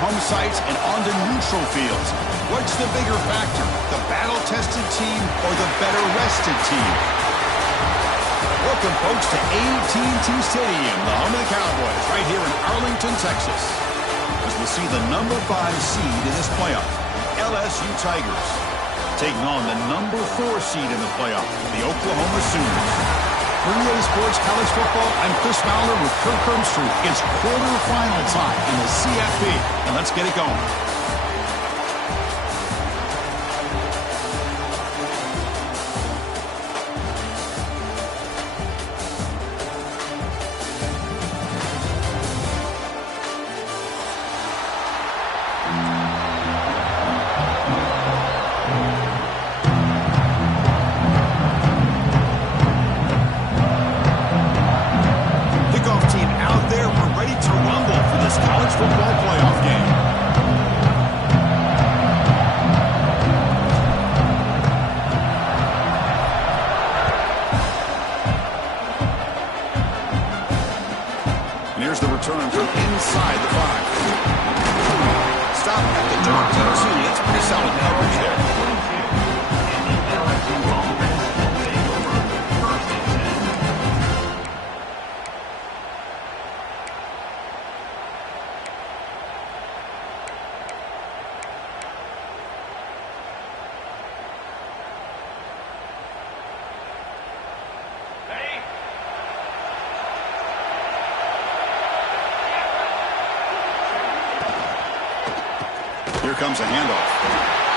home sites and onto neutral fields. What's the bigger factor, the battle-tested team or the better-rested team? Welcome, folks, to AT&T Stadium, the home of the Cowboys, right here in Arlington, Texas, as we see the number 5 seed in this playoff, the LSU Tigers, taking on the number 4 seed in the playoff, the Oklahoma Sooners. For EA Sports College Football, I'm Chris Fowler with Kirk Herbstreit. It's quarterfinal time in the CFP, and let's get it going. Here's the return from inside the 5. Stop at the dark Tennessee. That's pretty solid coverage there. Here comes a handoff.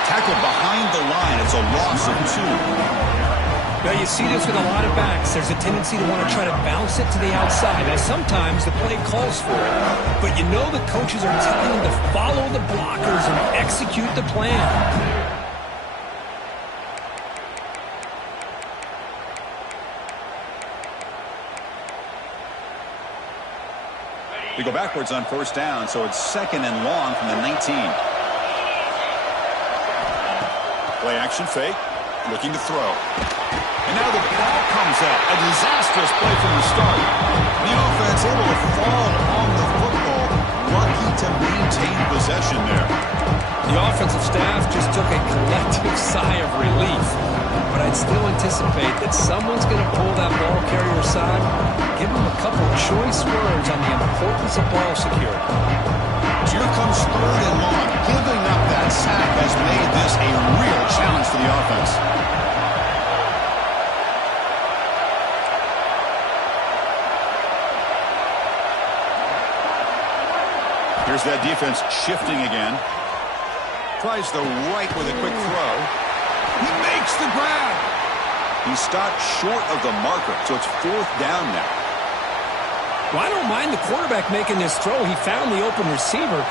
Tackled behind the line. It's a loss of 2. Now, you see this with a lot of backs. There's a tendency to want to try to bounce it to the outside. Now, sometimes the play calls for it, but you know the coaches are telling them to follow the blockers and execute the plan. We go backwards on first down, so it's 2nd and long from the 19. Play action fake, looking to throw. And now the ball comes out. A disastrous play from the start. The offense able to fall on the football, lucky to maintain possession there. The offensive staff just took a collective sigh of relief. But I'd still anticipate that someone's going to pull that ball carrier aside, give them a couple choice words on the importance of ball security. Here comes 3rd and long. Giving up that sack has made this a real challenge for the offense. Here's that defense shifting again. Tries the right with a quick throw. He makes the grab. He stopped short of the marker, so it's 4th down now. Well, I don't mind the quarterback making this throw. He found the open receiver.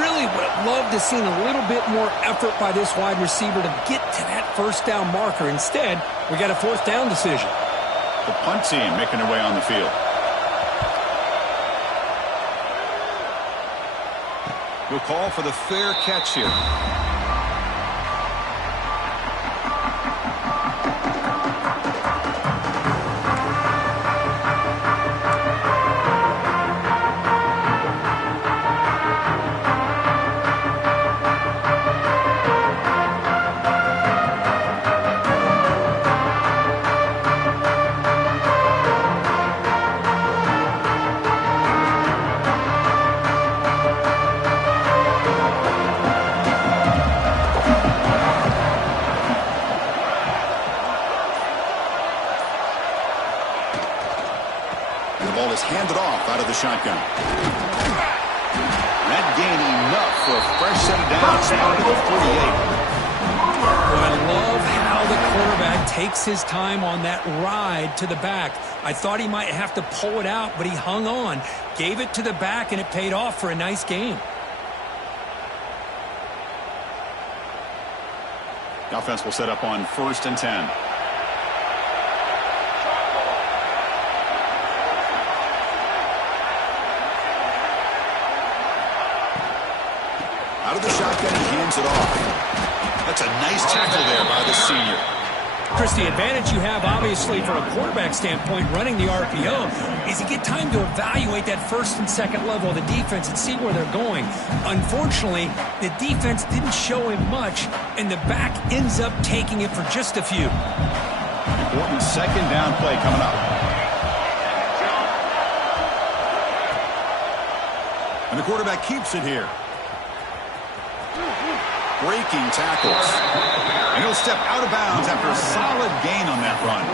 Really would have loved to seen a little bit more effort by this wide receiver to get to that 1st down marker. Instead, we got a 4th down decision. The punt team making their way on the field. We'll call for the fair catch here. Handed off out of the shotgun. That gain enough for a fresh set of downs out of the 48. Well, I love how the quarterback takes his time on that ride to the back. I thought he might have to pull it out, but he hung on, gave it to the back, and it paid off for a nice gain. The offense will set up on 1st and 10. Out of the shotgun, he hands it off. That's a nice tackle there by the senior. Chris, the advantage you have, obviously, from a quarterback standpoint, running the RPO, is you get time to evaluate that first and second level of the defense and see where they're going. Unfortunately, the defense didn't show him much, and the back ends up taking it for just a few. Important second down play coming up. And the quarterback keeps it here. Breaking tackles. And he'll step out of bounds after a solid gain on that run.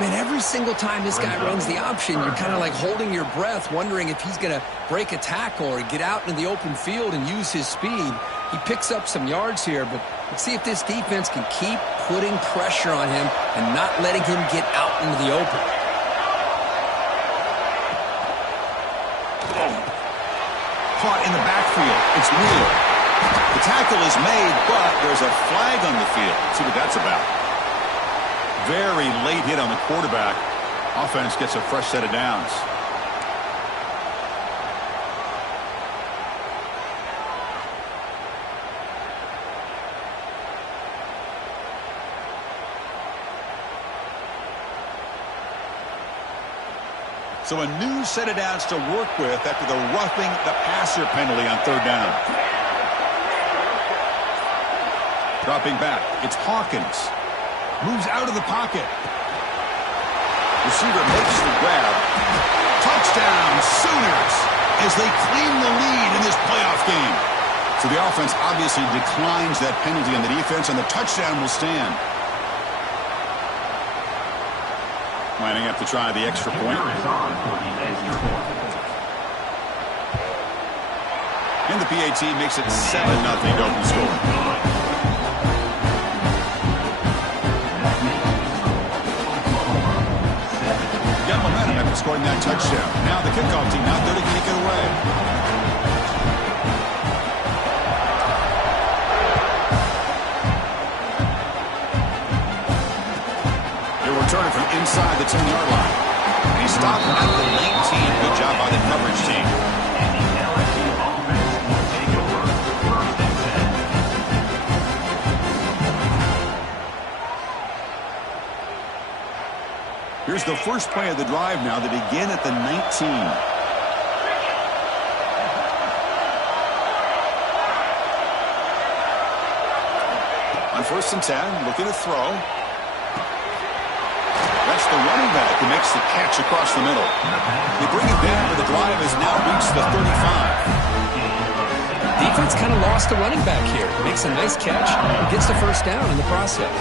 Man, every single time this guy runs the option, you're kind of like holding your breath, wondering if he's going to break a tackle or get out into the open field and use his speed. He picks up some yards here, but let's see if this defense can keep putting pressure on him and not letting him get out into the open. Caught in the backfield. It's Wheeler. The tackle is made, but there's a flag on the field. Let's see what that's about. Very late hit on the quarterback. Offense gets a fresh set of downs. So a new set of downs to work with after the roughing the passer penalty on third down. Dropping back, it's Hawkins. Moves out of the pocket. Receiver makes the grab. Touchdown, Sooners, as they claim the lead in this playoff game. So the offense obviously declines that penalty on the defense, and the touchdown will stand. Lining up to try the extra point. And the PAT makes it 7-0 open score. Got momentum after scoring that touchdown. Now the kickoff team out there to kick it away. They're returning from inside the 10-yard line. And he stopped at the 19. Good job by the coverage team. Here's the first play of the drive now. They begin at the 19. On 1st and 10, looking to throw. That's the running back who makes the catch across the middle. They bring it down, but the drive has now reached the 35. Defense kind of lost the running back here. Makes a nice catch and gets the first down in the process.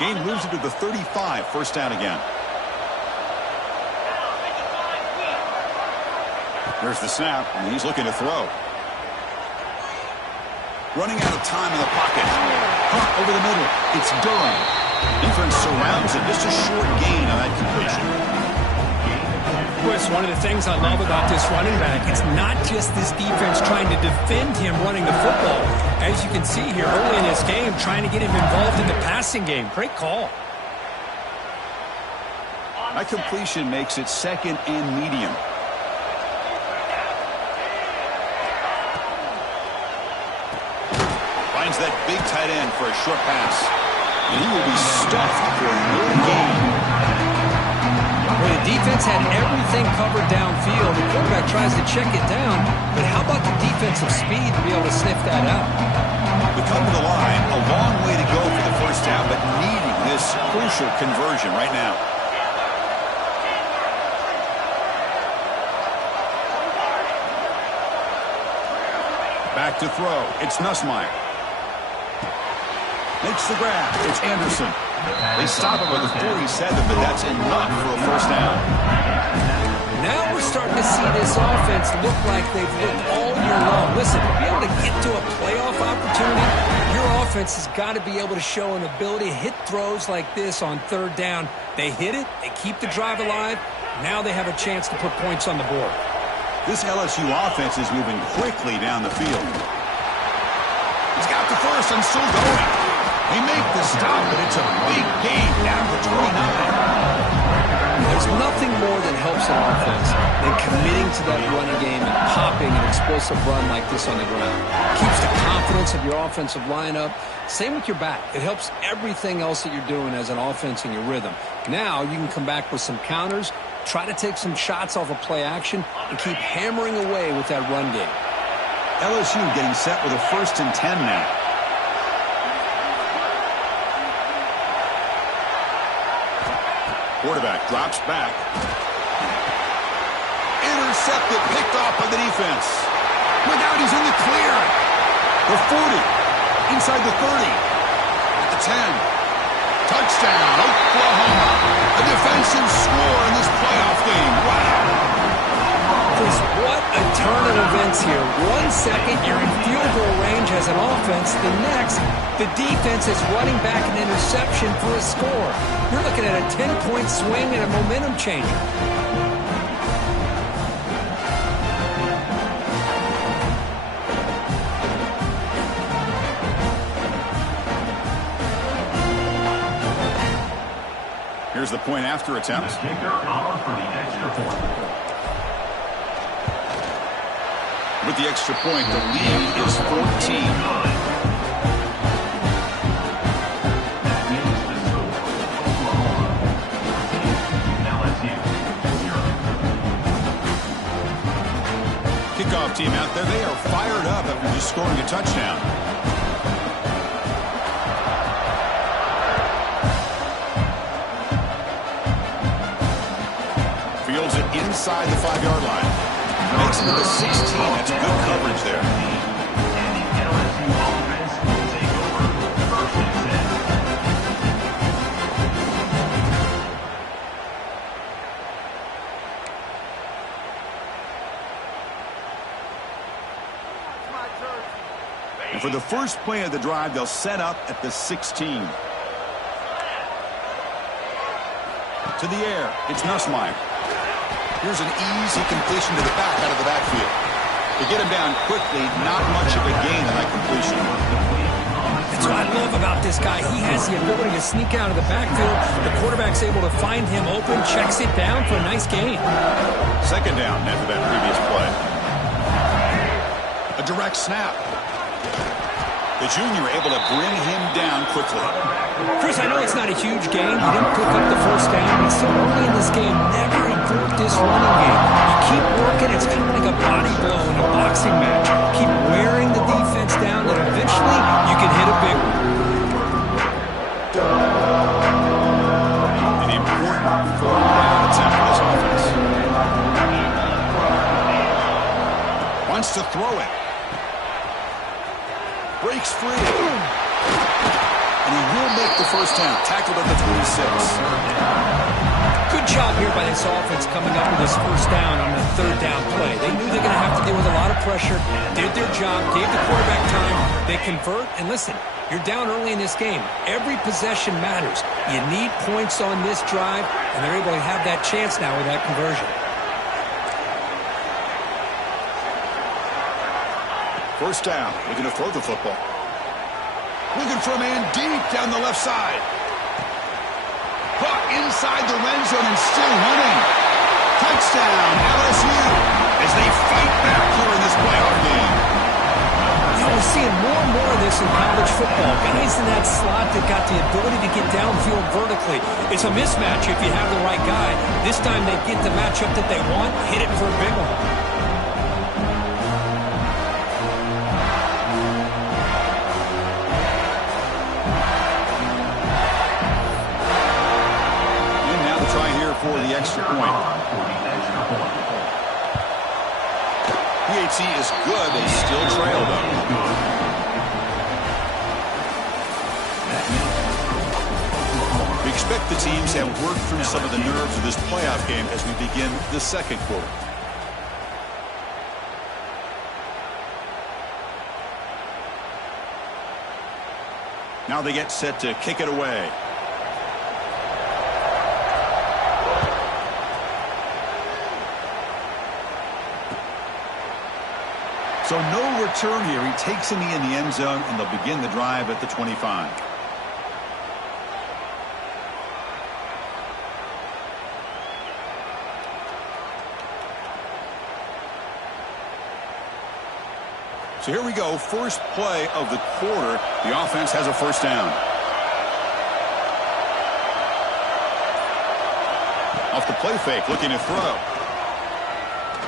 Game moves it to the 35, first down again. There's the snap, and he's looking to throw. Running out of time in the pocket. Caught over the middle. It's Durham. Defense surrounds it. Just a short gain on that completion. Chris, one of the things I love about this running back, it's not just this defense trying to defend him running the football. As you can see here early in this game, trying to get him involved in the passing game. Great call. That completion makes it second and medium. Finds that big tight end for a short pass. And he will be stuffed for no gain. Well, the defense had everything covered downfield. The quarterback tries to check it down, but how about the defensive speed to be able to sniff that out? We come to the line, a long way to go for the first down, but needing this crucial conversion right now. Back to throw. It's Nussmeier. Makes the grab. It's Anderson. They stop him with a 47, but that's enough for a first down. Now we're starting to see this offense look like they've looked all year long. Listen, to be able to get to a playoff opportunity, your offense has got to be able to show an ability to hit throws like this on third down. They hit it. They keep the drive alive. Now they have a chance to put points on the board. This LSU offense is moving quickly down the field. He's got the first and still going. They make the stop, but it's a big gain down to 29. There's nothing more that helps an offense than committing to that running game and popping an explosive run like this on the ground. Keeps the confidence of your offensive lineup. Same with your back. It helps everything else that you're doing as an offense in your rhythm. Now you can come back with some counters, try to take some shots off of play action, and keep hammering away with that run game. LSU getting set with a 1st and 10 now. Quarterback drops back. Intercepted, picked off by the defense. Look out, he's in the clear. The 40, inside the 30, at the 10. Touchdown, Oklahoma. A defensive score in this playoff game. Wow. Chris, what a turn of events here. 1 second, you're in field goal range as an offense. The next, the defense is running back an interception for a score. You're looking at a 10-point swing and a momentum changer. Here's the point after attempt. With the extra point, the lead is 14. Kickoff team out there, they are fired up after just scoring a touchdown. Fields it inside the 5-yard line. Makes it to the 16. That's good coverage there. And for the first play of the drive, they'll set up at the 16. To the air, it's Nussmeier. Here's an easy completion to the back out of the backfield. To get him down quickly, not much of a gain on that completion. That's what I love about this guy. He has the ability to sneak out of the backfield. The quarterback's able to find him open, checks it down for a nice gain. 2nd down after that previous play. A direct snap. The junior able to bring him down quickly. Chris, I know it's not a huge gain. He didn't pick up the 1st down, but so early in this game, never invert this running game. You keep working, it's kind of like a body blow in a boxing match. Keep wearing the defense down, and eventually you can hit a big one. An important 4th-down attempt for this offense. Wants to throw it. Breaks free. And he will make the 1st down. Tackled at the 26. Good job here by this offense coming up with this 1st down on the 3rd down play. They knew they're going to have to deal with a lot of pressure, did their job, gave the quarterback time. They convert, and listen, you're down early in this game. Every possession matters. You need points on this drive, and they're able to have that chance now with that conversion. 1st down, looking to throw the football. Looking for a man deep down the left side. Caught inside the red zone and still running. Touchdown, LSU, as they fight back here in this playoff game. You know, we're seeing more and more of this in college football. Guys in that slot that got the ability to get downfield vertically. It's a mismatch if you have the right guy. This time they get the matchup that they want, hit it for a big one. For the extra point. PAT is good. They still trail, though. We expect the teams to have worked through some of the nerves of this playoff game as we begin the 2nd quarter. Now they get set to kick it away. So no return here. He takes him in the end zone, and they'll begin the drive at the 25. So here we go, first play of the quarter. The offense has a first down. Off the play fake, looking to throw.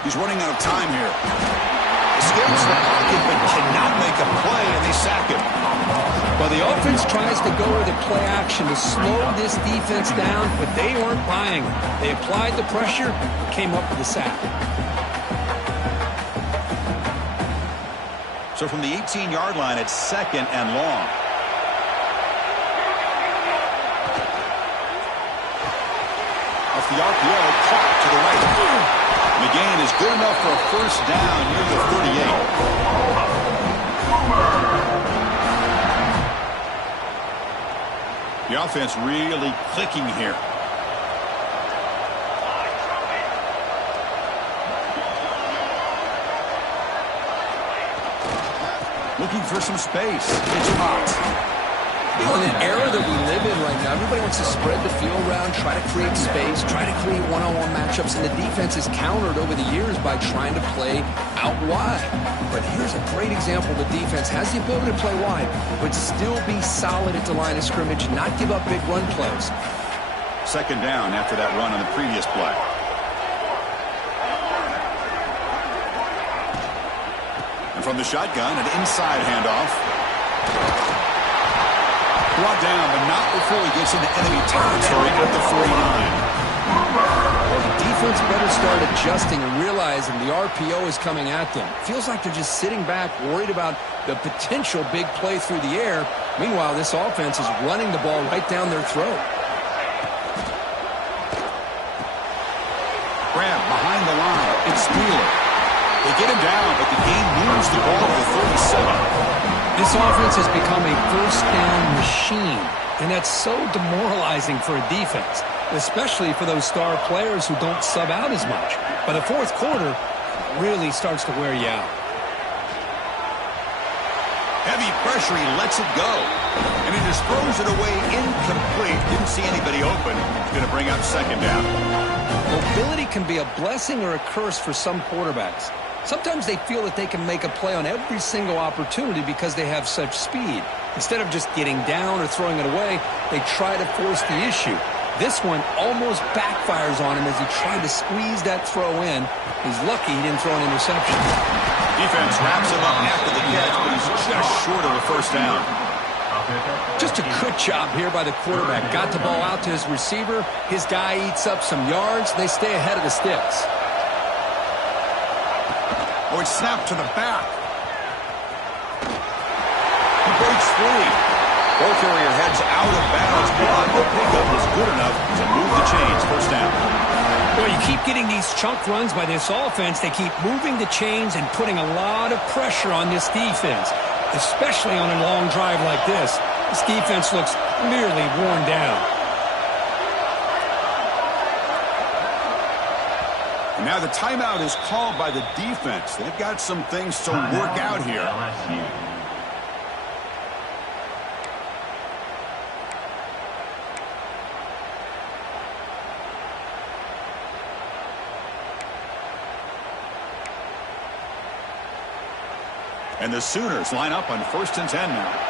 He's running out of time here. Escapes the pocket, but cannot make a play, and they sack him. Well, the offense tries to go with a play action to slow this defense down, but they weren't buying it. They applied the pressure, came up with the sack. So from the 18-yard line, it's second and long. Off the RPO, caught to the right. The gain is good enough for a first down near the 38. The offense really clicking here. Looking for some space. It's hot. In an era that we live in right now, everybody wants to spread the field around, try to create space, try to create one-on-one matchups, and the defense is countered over the years by trying to play out wide. But here's a great example. The defense has the ability to play wide, but still be solid at the line of scrimmage, not give up big run plays. Second down after that run on the previous play. And from the shotgun, an inside handoff. Brought down, but not before he gets into enemy territory at the 49. Well, the defense better start adjusting and realizing the RPO is coming at them. Feels like they're just sitting back, worried about the potential big play through the air. Meanwhile, this offense is running the ball right down their throat. Grab behind the line. It's Spieler. They get him down, but the game moves the ball to the 37. This offense has become a first-down machine, and that's so demoralizing for a defense, especially for those star players who don't sub out as much. By the fourth quarter, it really starts to wear you out. Heavy pressure, he lets it go. And he just throws it away incomplete. Didn't see anybody open. It's going to bring up second down. Mobility can be a blessing or a curse for some quarterbacks. Sometimes they feel that they can make a play on every single opportunity because they have such speed. Instead of just getting down or throwing it away, they try to force the issue. This one almost backfires on him as he tried to squeeze that throw in. He's lucky he didn't throw an interception. Defense wraps him up after the catch, but he's just short of a first down. Just a good job here by the quarterback. Got the ball out to his receiver. His guy eats up some yards. They stay ahead of the sticks. Oh, it's snapped to the back. He breaks free. Ball carrier heads out of bounds, but the pickup is good enough to move the chains. First down. Well, you keep getting these chunk runs by this offense. They keep moving the chains and putting a lot of pressure on this defense, especially on a long drive like this. This defense looks clearly worn down. And now the timeout is called by the defense. They've got some things to work out here. And the Sooners line up on 1st and 10 now.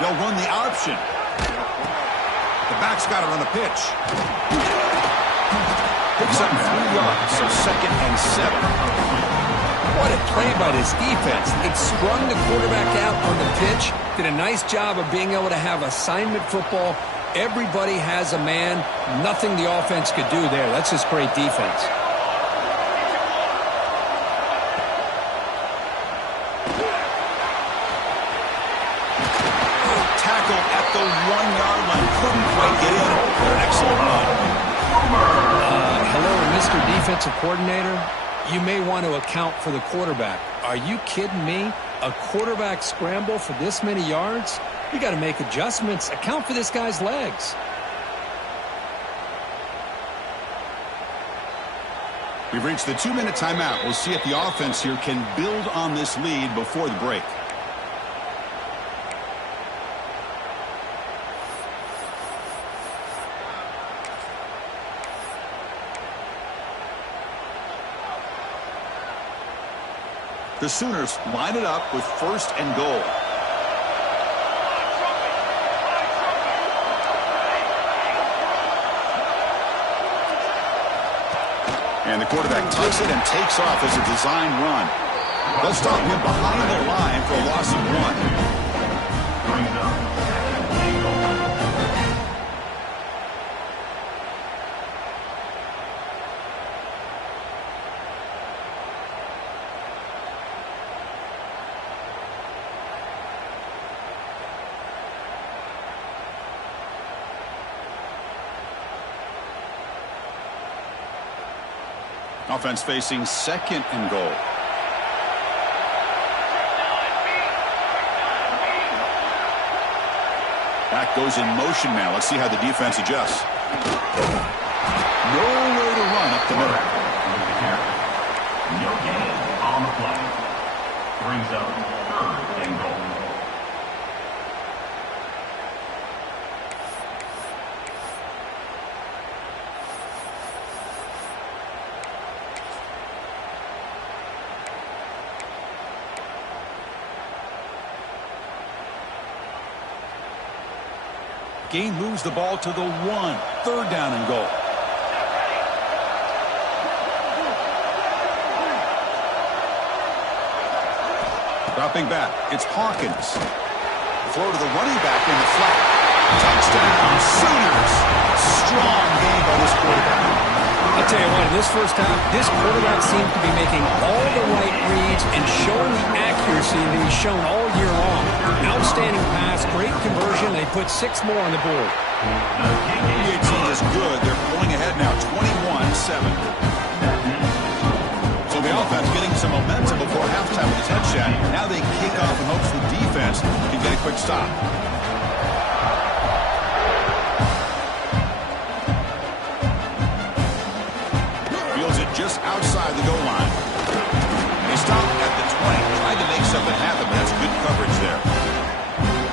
They'll run the option. The back's got it on the pitch. Picks up 3 yards, so 2nd and 7. What a play by this defense. It sprung the quarterback out on the pitch, did a nice job of being able to have assignment football. Everybody has a man. Nothing the offense could do there. That's just great defense. Tackle at the 1-yard line. Couldn't quite get in. An excellent run. Hello, Mr. Defensive Coordinator. You may want to account for the quarterback. Are you kidding me? A quarterback scramble for this many yards? You got to make adjustments. Account for this guy's legs. We've reached the 2-minute timeout. We'll see if the offense here can build on this lead before the break. The Sooners line it up with 1st and goal. And the quarterback tucks it and takes off as a design run. They'll stop him behind the line for a loss of 1. Offense facing 2nd and goal. Back goes in motion now. Let's see how the defense adjusts. Nowhere to run up the middle. No gain on the play. Brings up 3rd and goal. Gain moves the ball to the 1. 3rd down and goal. Dropping back, it's Hawkins. Throw to the running back in the flat. Touchdown, Sooners. Strong game by this quarterback. I'll tell you what, in this first half, this quarterback seems to be making all the right reads and showing the accuracy that he's shown all year long. Outstanding pass, great conversion. They put 6 more on the board. PAT is good. They're pulling ahead now, 21-7. So the offense getting some momentum before halftime with a touchdown. Now they kick off in hopes the defense can get a quick stop. Just outside the goal line. They stop at the 20. Tried to make something happen, but that's good coverage there.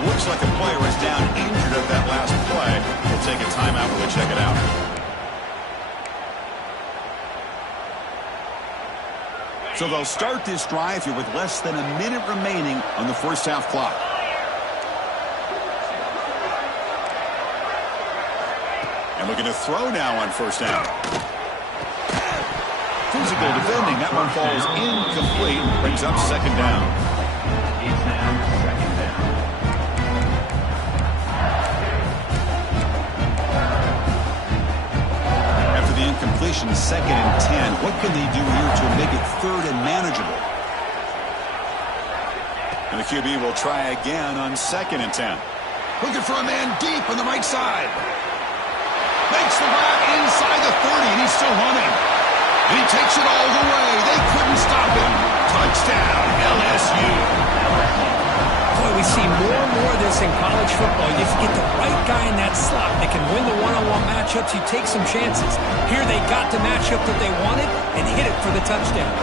Looks like a player is down injured at that last play. We'll take a timeout while we check it out. So they'll start this drive here with less than a minute remaining on the first half clock. And looking to throw now on 1st down. Physical defending. That one falls incomplete. Brings up 2nd down. It's now 2nd down. After the incompletion, 2nd and 10. What can they do here to make it 3rd and manageable? And the QB will try again on 2nd and 10. Looking for a man deep on the right side. Makes the grab inside the 30, and he's still running. And he takes it all the way. They couldn't stop him. Touchdown, LSU. Boy, we see more and more of this in college football. You get the right guy in that slot that can win the one-on-one matchups. You take some chances. Here they got the matchup that they wanted and hit it for the touchdown.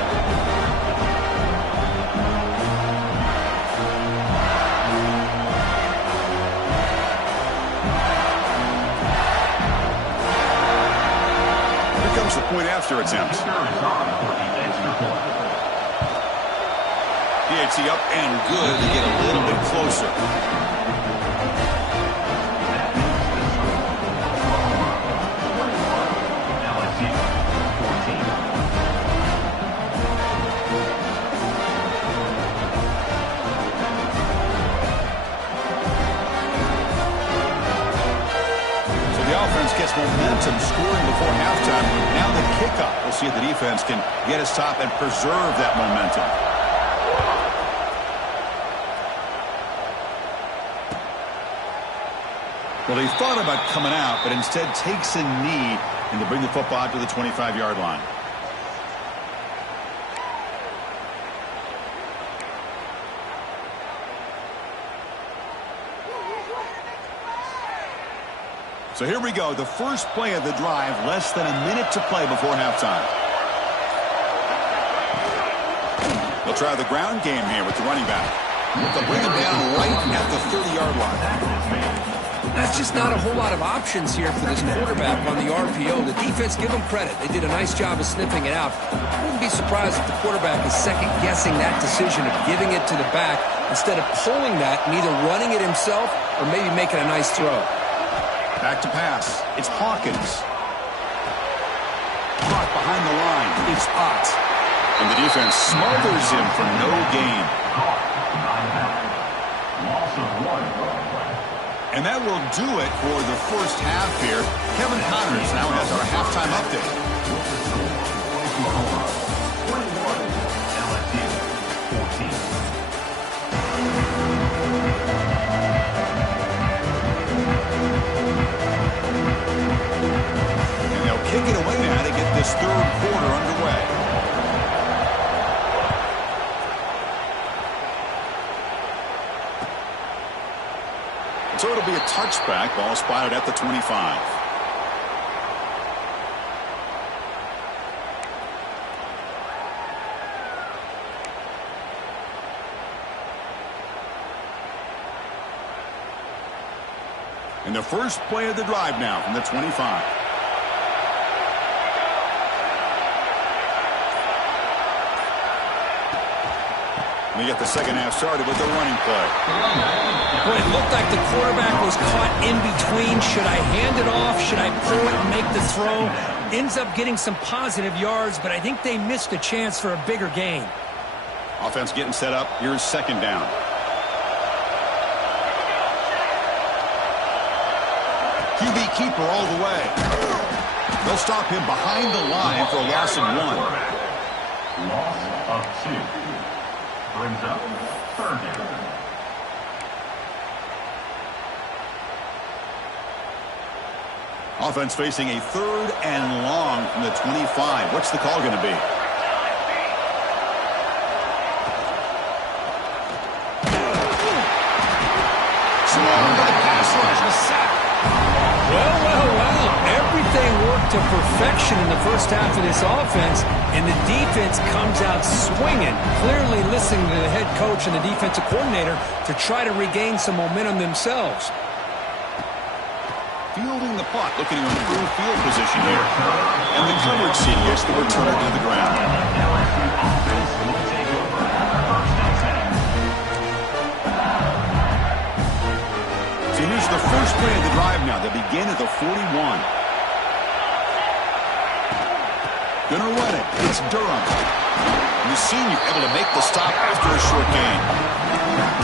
The point after attempt. PAT up and good to get a little bit closer. Gets momentum scoring before halftime. Now the kickoff. We'll see if the defense can get a stop and preserve that momentum. Well, he thought about coming out, but instead takes a knee and to bring the football out to the 25-yard line. So here we go, the first play of the drive, less than a minute to play before halftime. They'll try the ground game here with the running back. They'll bring him down right at the 30-yard line. That's just not a whole lot of options here for this quarterback on the RPO. The defense, give them credit. They did a nice job of sniffing it out. I wouldn't be surprised if the quarterback is second-guessing that decision of giving it to the back instead of pulling that and either running it himself or maybe making a nice throw. Back to pass. It's Hawkins. Caught behind the line. It's Ott. And the defense smothers him for no gain. Loss of 1. And that will do it for the first half here. Kevin Connors now has our halftime update. Oklahoma 21, LSU 14. And they'll kick it away now to get this third quarter underway. So it'll be a touchback. Ball spotted at the 25. And the first play of the drive now from the 25. We get the second half started with the running play. Boy, it looked like the quarterback was caught in between. Should I hand it off? Should I pull it and make the throw? Ends up getting some positive yards, but I think they missed a chance for a bigger gain. Offense getting set up. Here's second down. QB keeper all the way. They'll stop him behind the line for a loss of 1. Loss of 2. Brings up third down. Offense facing a third and long from the 25. What's the call going to be? Swung by the pass rush. The sack. Well. Everything worked to perfection in the first half of this offense, and the defense comes out swinging, clearly listening to the head coach and the defensive coordinator to try to regain some momentum themselves. Fielding the puck, looking to improve field position here. And the coverage C gets the return to the ground. LSU offense will take over. First and 10. So here's the first play of the drive now. They begin at the 41. Gonna run it. It's Durham. And the senior able to make the stop after a short gain.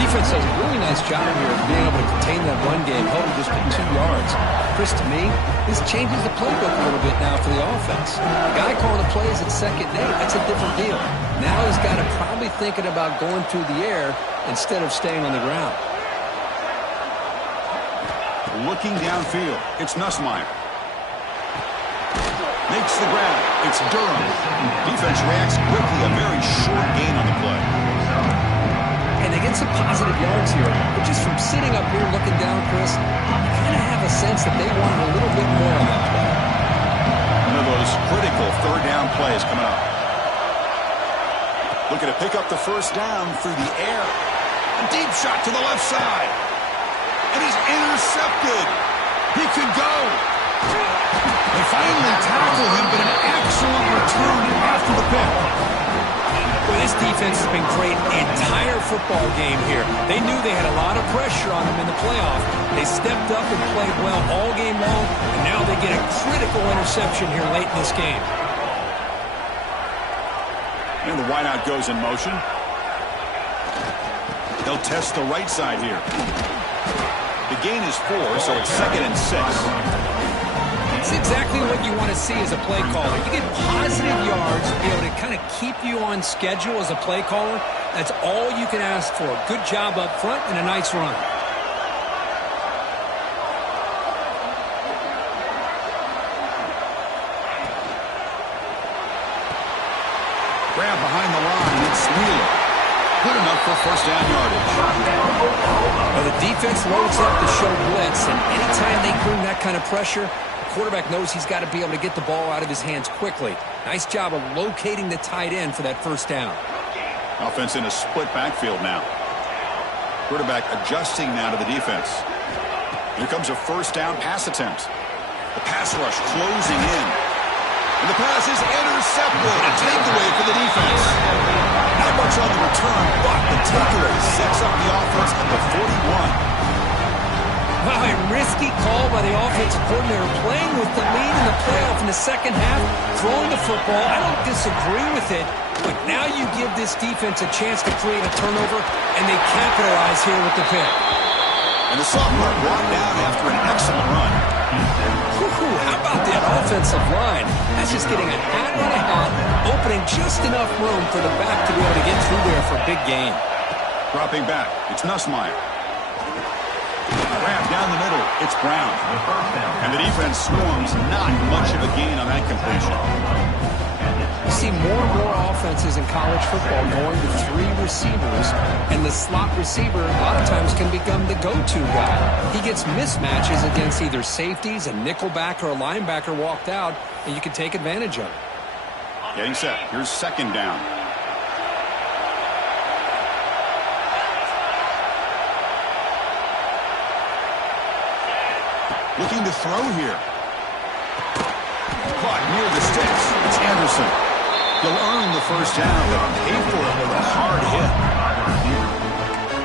Defense does a really nice job here of being able to contain that run game, held it just to 2 yards. Chris, to me, this changes the playbook a little bit now for the offense. The guy calling the plays at second day, that's a different deal. Now he's got to probably thinking about going through the air instead of staying on the ground. Looking downfield, it's Nussmeier. Makes the grab. It's Durham. Defense reacts quickly. A very short gain on the play. And they get some positive yards here. But just from sitting up here looking down, Chris, you kind of have a sense that they wanted a little bit more on that play. One of those critical third down plays coming up. Looking to pick up the first down through the air. A deep shot to the left side. And he's intercepted. He could go. They finally tackle him, but an excellent return after the pick. Well, this defense has been great the entire football game here. They knew they had a lot of pressure on them in the playoff. They stepped up and played well all game long, and now they get a critical interception here late in this game. And the wideout goes in motion. They'll test the right side here. The gain is 4, so it's 2nd and 6. It's exactly what you want to see as a play caller. You get positive yards, be able to kind of keep you on schedule as a play caller. That's all you can ask for. Good job up front and a nice run. Grab behind the line. It's Wheeler. Good enough for first down yardage. Well, the defense loads up to show blitz, and anytime they bring that kind of pressure, quarterback knows he's got to be able to get the ball out of his hands quickly. Nice job of locating the tight end for that first down. Offense in a split backfield now. Quarterback adjusting now to the defense. Here comes a first down pass attempt. The pass rush closing in. And the pass is intercepted. A takeaway for the defense. Not much on the return, but the takeaway sets up the offense at the 41. Wow, a risky call by the offensive coordinator, playing with the lead in the playoff in the second half, throwing the football. I don't disagree with it, but now you give this defense a chance to create a turnover, and they capitalize here with the pick. And the sophomore brought down after an excellent run. How about that offensive line? That's just getting a hat on a hat, opening just enough room for the back to be able to get through there for a big gain. Dropping back, it's Nussmeier. Grab down the middle, it's Brown. And the defense storms, not much of a gain on that completion. You see more and more offenses in college football going to 3 receivers, and the slot receiver a lot of times can become the go-to guy. He gets mismatches against either safeties, a nickelback, or a linebacker walked out, and you can take advantage of it. Getting set. Here's second down. Looking to throw here. Caught near the sticks. It's Anderson. He'll earn the first down, but pay for it with a hard hit.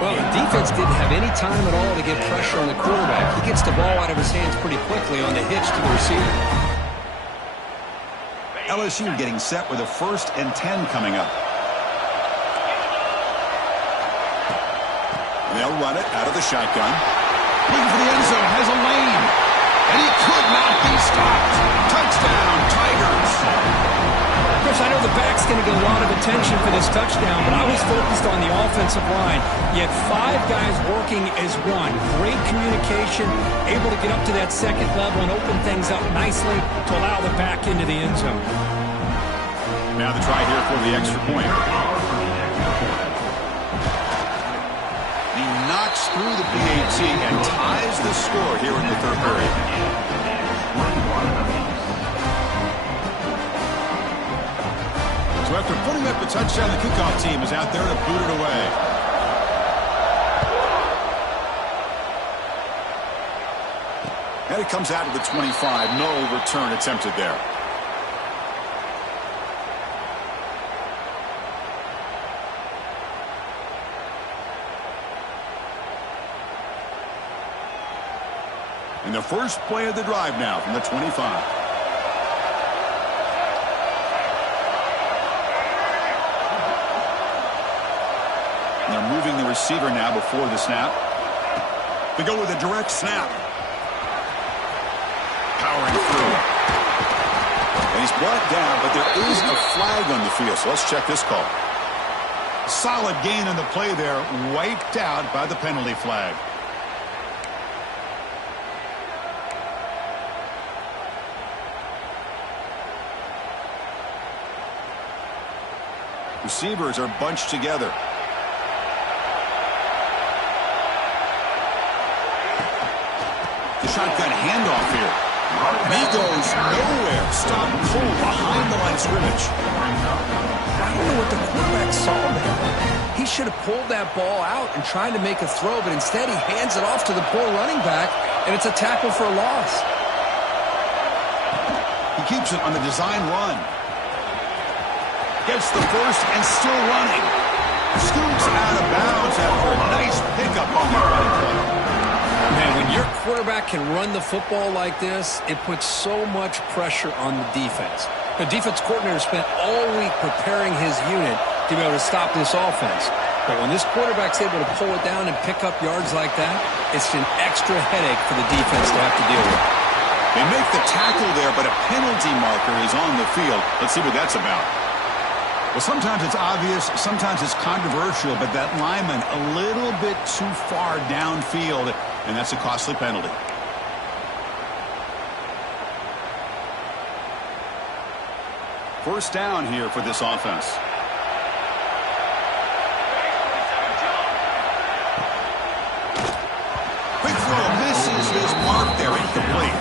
Well, the defense didn't have any time at all to get pressure on the quarterback. He gets the ball out of his hands pretty quickly on the hitch to the receiver. LSU getting set with a 1st and 10 coming up. They'll run it out of the shotgun. Looking for the end zone, has a lane. And he could not be stopped. Touchdown, Tigers. Chris, I know the back's going to get a lot of attention for this touchdown, but I was focused on the offensive line. You had 5 guys working as one. Great communication, able to get up to that second level and open things up nicely to allow the back into the end zone. Now the try here for the extra point. He knocks through the PAT and ties the score here in the third period. So after putting up the touchdown, the kickoff team is out there to boot it away. And it comes out of the 25. No return attempted there. And the first play of the drive now from the 25. They're moving the receiver now before the snap. They go with a direct snap. Powering through. And he's brought down, but there is a flag on the field. So let's check this call. Solid gain on the play there. Wiped out by the penalty flag. Receivers are bunched together. The shotgun handoff here. And he goes nowhere. Stop cold behind the line of scrimmage. I don't know what the quarterback saw there. He should have pulled that ball out and tried to make a throw, but instead he hands it off to the poor running back, and it's a tackle for a loss. He keeps it on the design run. Gets the first and still running. Scoops out of bounds after a nice pickup on that running play. Man, when your quarterback can run the football like this, it puts so much pressure on the defense. The defense coordinator spent all week preparing his unit to be able to stop this offense. But when this quarterback's able to pull it down and pick up yards like that, it's an extra headache for the defense to have to deal with. They make the tackle there, but a penalty marker is on the field. Let's see what that's about. Well, sometimes it's obvious, sometimes it's controversial, but that lineman a little bit too far downfield, and that's a costly penalty. First down here for this offense. Quick throw, misses his mark there, incomplete.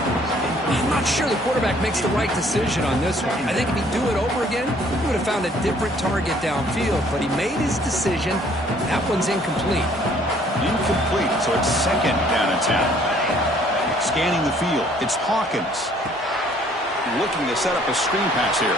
I'm not sure the quarterback makes the right decision on this one. I think if he'd do it over again, he would have found a different target downfield, but he made his decision. That one's incomplete. Incomplete, so it's second down and 10. Scanning the field, it's Hawkins. Looking to set up a screen pass here.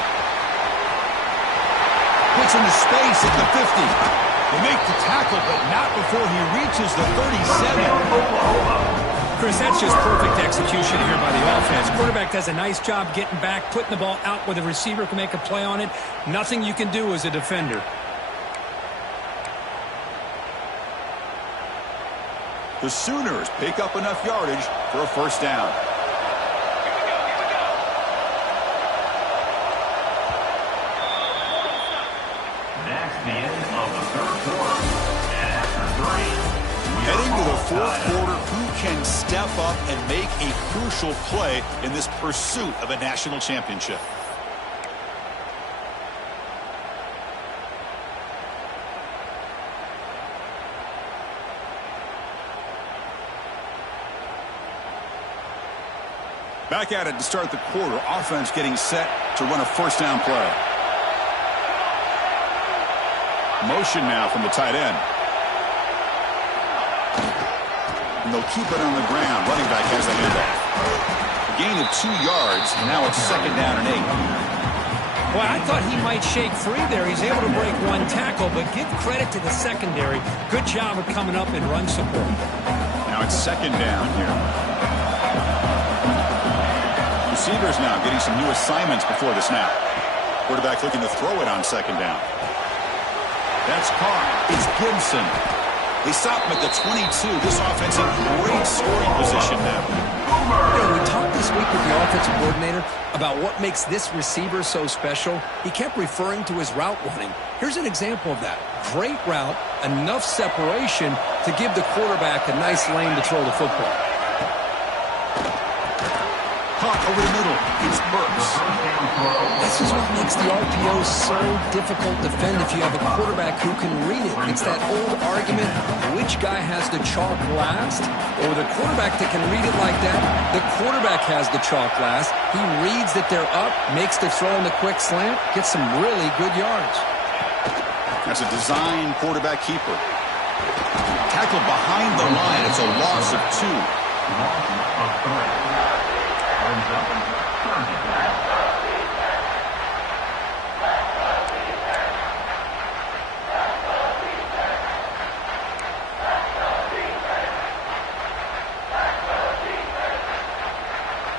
Puts into space at the 50. They make the tackle, but not before he reaches the 37. Chris, that's just perfect execution here by the offense. Quarterback does a nice job getting back, putting the ball out where the receiver can make a play on it. Nothing you can do as a defender. The Sooners pick up enough yardage for a first down. That's the end of the third quarter. And after 3, Heading to the fourth quarter, who can step up and make a crucial play in this pursuit of a national championship? Back at it to start the quarter. Offense getting set to run a first down play. Motion now from the tight end. And they'll keep it on the ground. Running back has the handoff. A gain of 2 yards, and now it's second down and 8. Well, I thought he might shake free there. He's able to break one tackle, but give credit to the secondary. Good job of coming up in run support. Now it's second down here. Receivers now getting some new assignments before the snap. Quarterback looking to throw it on second down. That's caught. It's Gibson. They stop him at the 22. This offense in great scoring position now. We talked this week with the offensive coordinator about what makes this receiver so special. He kept referring to his route running. Here's an example of that. Great route, enough separation to give the quarterback a nice lane to throw the football. Caught over the middle. It's Burks. This is what makes the RPO so difficult to defend if you have a quarterback who can read it. It's that old argument, which guy has the chalk last? Or the quarterback that can read it like that, the quarterback has the chalk last. He reads that they're up, makes the throw in the quick slant, gets some really good yards. As a design quarterback keeper. Tackle behind the line. It's a loss of 2.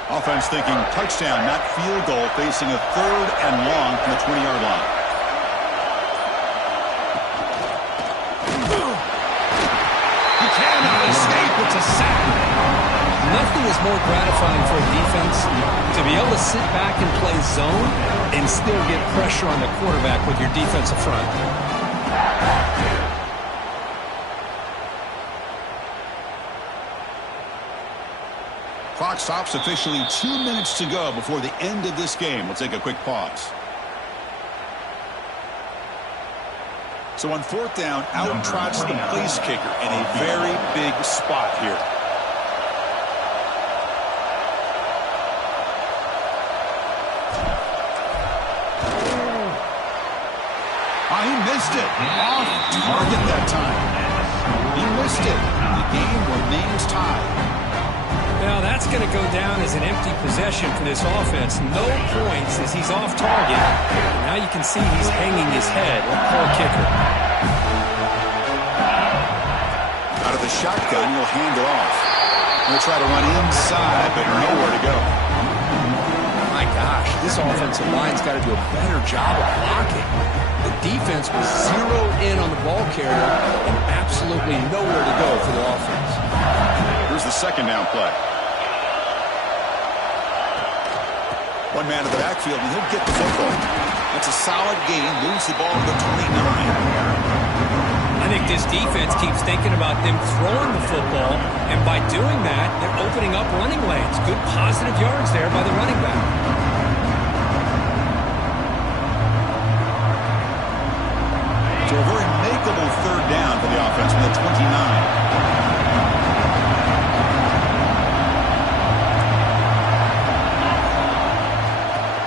Offense thinking touchdown, not field goal, facing a 3rd and long from the 20-yard line. You cannot escape. It's a sack. Nothing is more gratifying for a defense to be able to sit back and play zone and still get pressure on the quarterback with your defensive front. Clock stops officially 2 minutes to go before the end of this game. We'll take a quick pause. So on 4th down, out trots the place kicker in a very big spot here. He missed it. Off target that time. He missed it. The game remains tied. Now that's going to go down as an empty possession for this offense. No points as he's off target. And now you can see he's hanging his head. Poor kicker. Out of the shotgun, he'll hand it off. He'll try to run inside, but nowhere to go. My gosh, this offensive line's got to do a better job of blocking. The defense was zeroed in on the ball carrier and absolutely nowhere to go for the offense. Here's the second down play. One man in the backfield, and he'll get the football. That's a solid gain. Moves the ball to the 29. I think this defense keeps thinking about them throwing the football, and by doing that, they're opening up running lanes. Good positive yards there by the running back. So a very makeable 3rd down for the offense from the 29.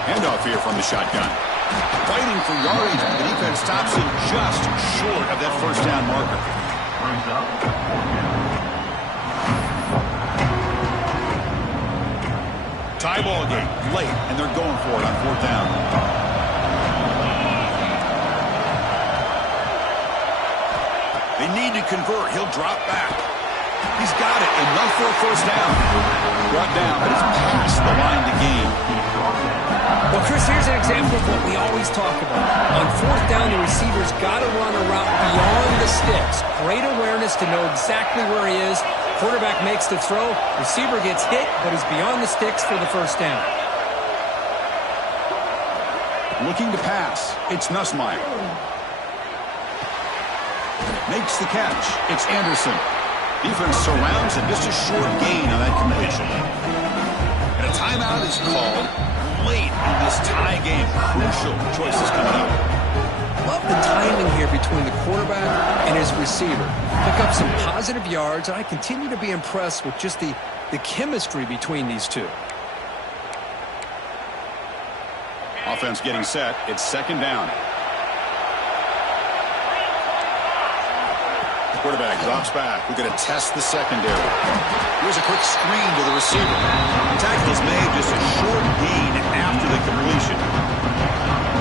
Handoff here from the shotgun. Fighting for yardage, but the defense stops him just short of that first down marker. Tie ball game late, and they're going for it on 4th down. They need to convert. He'll drop back. He's got it. Enough for a 1st down. Brought down, but it's past the line to gain. Well, Chris, here's an example of what we always talk about. On 4th down, the receiver's got to run a route beyond the sticks. Great awareness to know exactly where he is. Quarterback makes the throw. Receiver gets hit, but he's beyond the sticks for the 1st down. Looking to pass. It's Nussmeier. Makes the catch. It's Anderson. Defense surrounds him. Just a short gain on that completion. And a timeout is called late in this tie game. Crucial choices coming up. Love the timing here between the quarterback and his receiver. Pick up some positive yards, and I continue to be impressed with just the chemistry between these two. Offense getting set. It's 2nd down. Quarterback drops back. We're going to test the secondary. Here's a quick screen to the receiver. The tackle is made, just a short gain after the completion.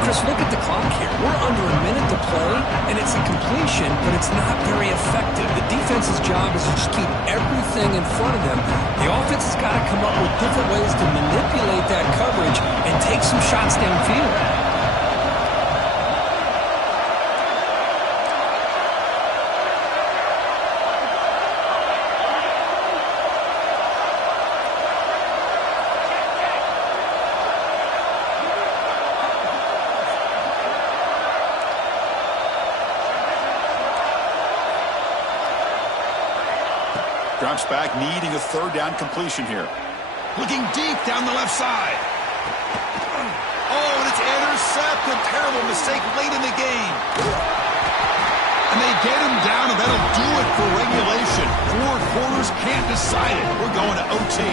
Chris, look at the clock here. We're under a minute to play, and it's a completion, but it's not very effective. The defense's job is to just keep everything in front of them. The offense has got to come up with different ways to manipulate that coverage and take some shots downfield. Drops back, needing a 3rd down completion here. Looking deep down the left side. Oh, and it's intercepted. Terrible mistake late in the game. And they get him down, and that'll do it for regulation. 4 quarters, can't decide it. We're going to OT.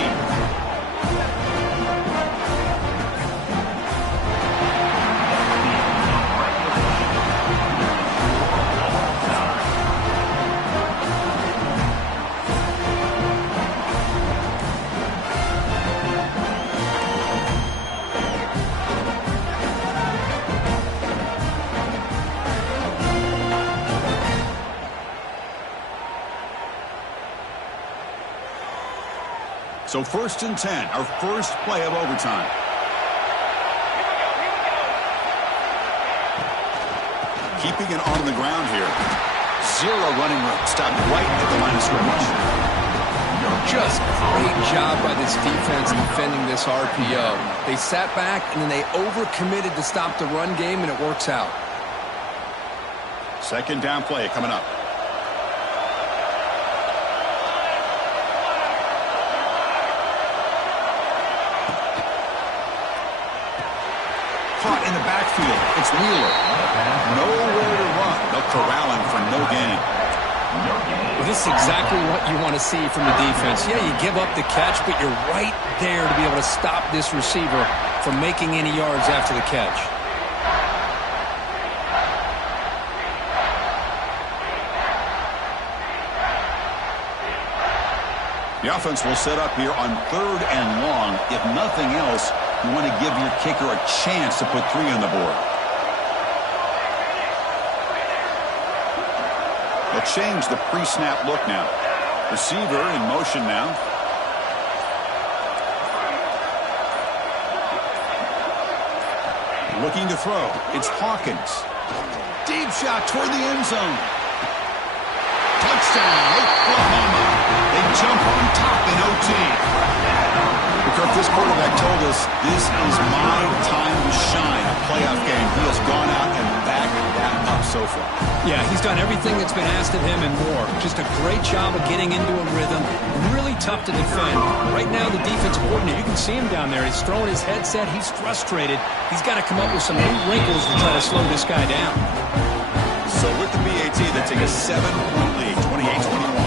So 1st and 10, our first play of overtime. Keeping it on the ground here. 0 running room. Stopped right at the line of scrimmage. Just great job by this defense defending this RPO. They sat back, and then they overcommitted to stop the run game, and it works out. 2nd down play coming up. Caught in the backfield. It's Wheeler. Nowhere to run. They'll corral him for no gain. Well, this is exactly what you want to see from the defense. Yeah, you give up the catch, but you're right there to be able to stop this receiver from making any yards after the catch. The offense will set up here on 3rd and long. If nothing else, you want to give your kicker a chance to put 3 on the board. They'll change the pre-snap look now. Receiver in motion now. Looking to throw. It's Hawkins. Deep shot toward the end zone. Touchdown, Oklahoma. They jump on top in OT. Because this quarterback told us this is my time to shine. A playoff game. He has gone out and backed that up so far. Yeah, he's done everything that's been asked of him and more. Just a great job of getting into a rhythm. Really tough to defend. Right now, the defensive coordinator, you can see him down there. He's throwing his headset. He's frustrated. He's got to come up with some new wrinkles to try to slow this guy down. So with the BAT, they take a 7-point lead, 28-21.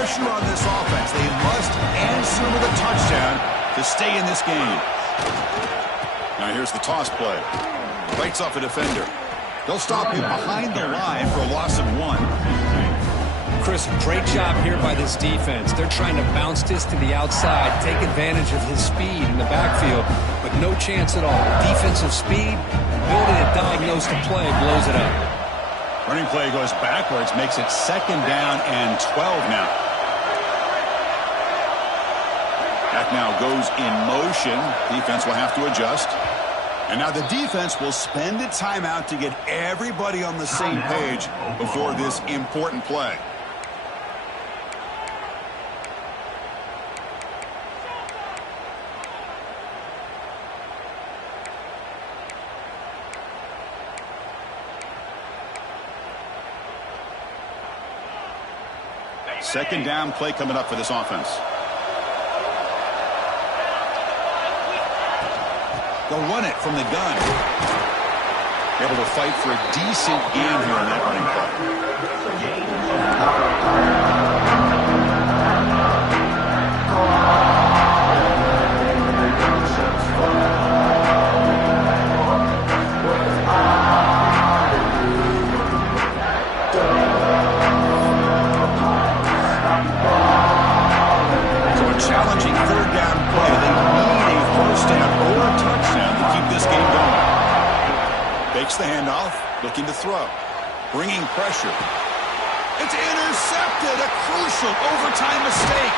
pressure on this offense. They must answer with a touchdown to stay in this game. Now here's the toss play. Bites off a defender. They'll stop him behind the line for a loss of 1. Chris, great job here by this defense. They're trying to bounce this to the outside, take advantage of his speed in the backfield, but no chance at all. Defensive speed, ability to diagnose the play, blows it up. Running play goes backwards, makes it 2nd down and 12 now. That now goes in motion. Defense will have to adjust. And now the defense will spend a timeout to get everybody on the same page before this important play. Second down play coming up for this offense. They'll run it from the gun. Able to fight for a decent gain here on that running challenging 3rd down play. They need a 1st down or a touchdown to keep this game going. Fakes the handoff, looking to throw. Bringing pressure. It's intercepted. A crucial overtime mistake.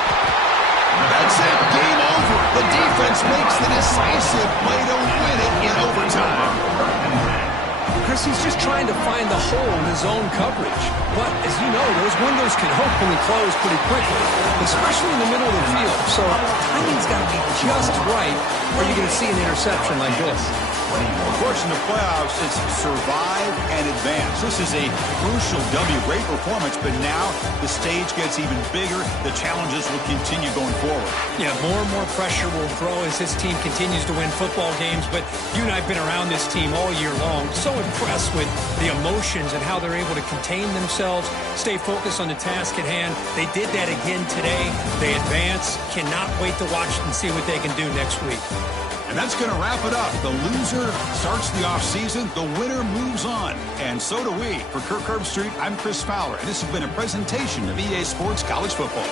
That's it. Game over. The defense makes the decisive play to win it in overtime. Chris, he's just trying to find the hole in his own coverage. But, as you know, those windows can hopefully close pretty quickly, especially in the middle of the field. So timing's got to be just right, or you're going to see an interception like this. Of course, in the playoffs, it's survive and advance. This is a crucial W. Great performance, but now the stage gets even bigger. The challenges will continue going forward. Yeah, more and more pressure will grow as this team continues to win football games. But you and I have been around this team all year long. So impressed with the emotions and how they're able to contain themselves, stay focused on the task at hand. They did that again today. They advance. Cannot wait to watch and see what they can do next week. And that's going to wrap it up. The loser starts the offseason. The winner moves on. And so do we. For Kirk Herbstreit, I'm Chris Fowler. And this has been a presentation of EA Sports College Football.